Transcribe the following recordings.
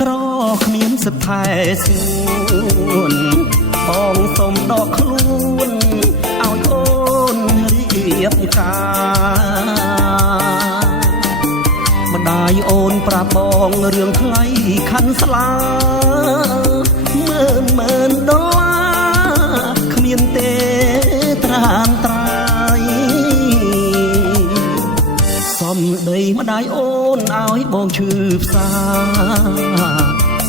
ក្រគ្មានសិទ្ធិថែសួនបងសុំដកខ្លួនឲ្យអូនរៀបការម្ដាយអូនប្រាប់បងរឿងថ្លៃខាន់ស្លាម៉ឺនដុល្លារគ្មានទេត្រានត្រៃសំដីម្ដាយអូនឲ្យបងឈឺផ្សា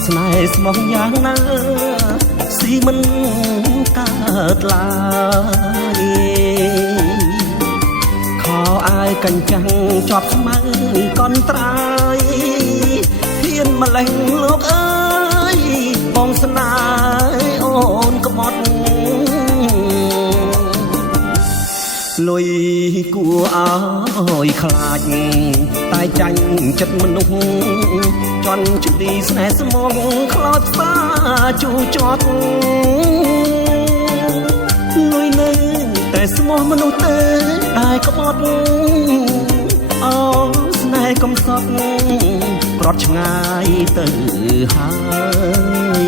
ស្នេហ៍ស្មោះយ៉ាងណាស៊ីមិនកើតឡើយខោអាយកញ្ចាំងជាប់ស្មៅកនត្រាយហ៊ានម្លេះលោកអើយបងស្នេហ៍អូនក្បត់លុយគួរឲ្យខ្លាចតែចាញ់ចិត្តមនុស្សជន់ជលីស្នេហ៍ស្មងខ្លោចផ្សាជូជាប់លុយនៅតែស្មោះមនុស្សទេតែក្បត់អូស្នេហ៍កំសត់ប្រត់ឆ្ងាយទៅហើយ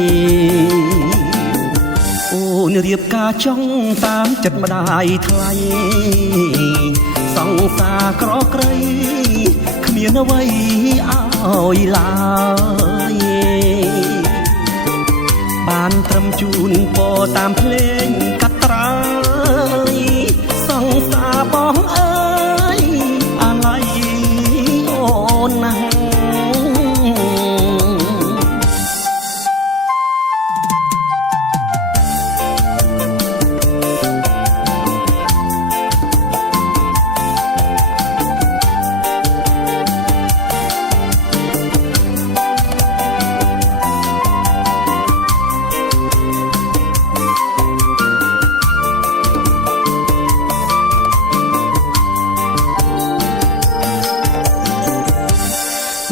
អូនរៀបការចង់តាមចិត្តម្ដាយថ្លៃសង្សារក្រក្រៃគ្មានអ្វីឲ្យឡើយបានត្រឹមជូនពរតាមភ្លេងកត្រាយសង្សារបងអើយអាឡ័យអូនណាស់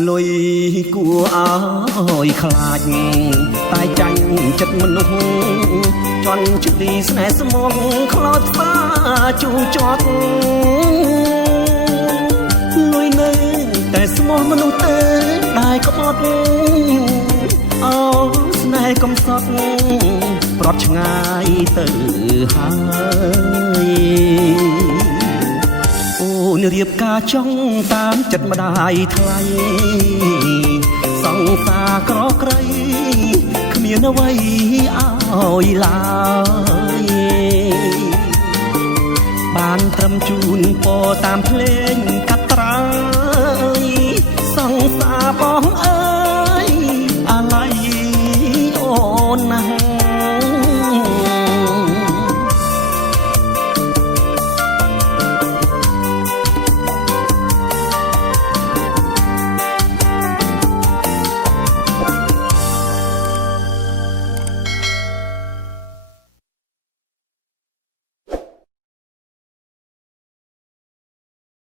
លុយគួរឲ្យខ្លាចតែចាញ់ចិត្តមនុស្សជន់ជលីស្នេហ៍ស្មងខ្លោចផ្សាជូជាប់លុយនៅតែស្មោះមនុស្សទេតែក្បត់អូស្នេហ៍កំសត់ប្រត់ឆ្ងាយទៅហើយអូនរៀបការចង់តាមចិត្តម្ដាយថ្លៃសង្សារក្រក្រៃគ្មានអ្វីឲ្យឡើយបានត្រឹមជូនពរតាមភ្លេង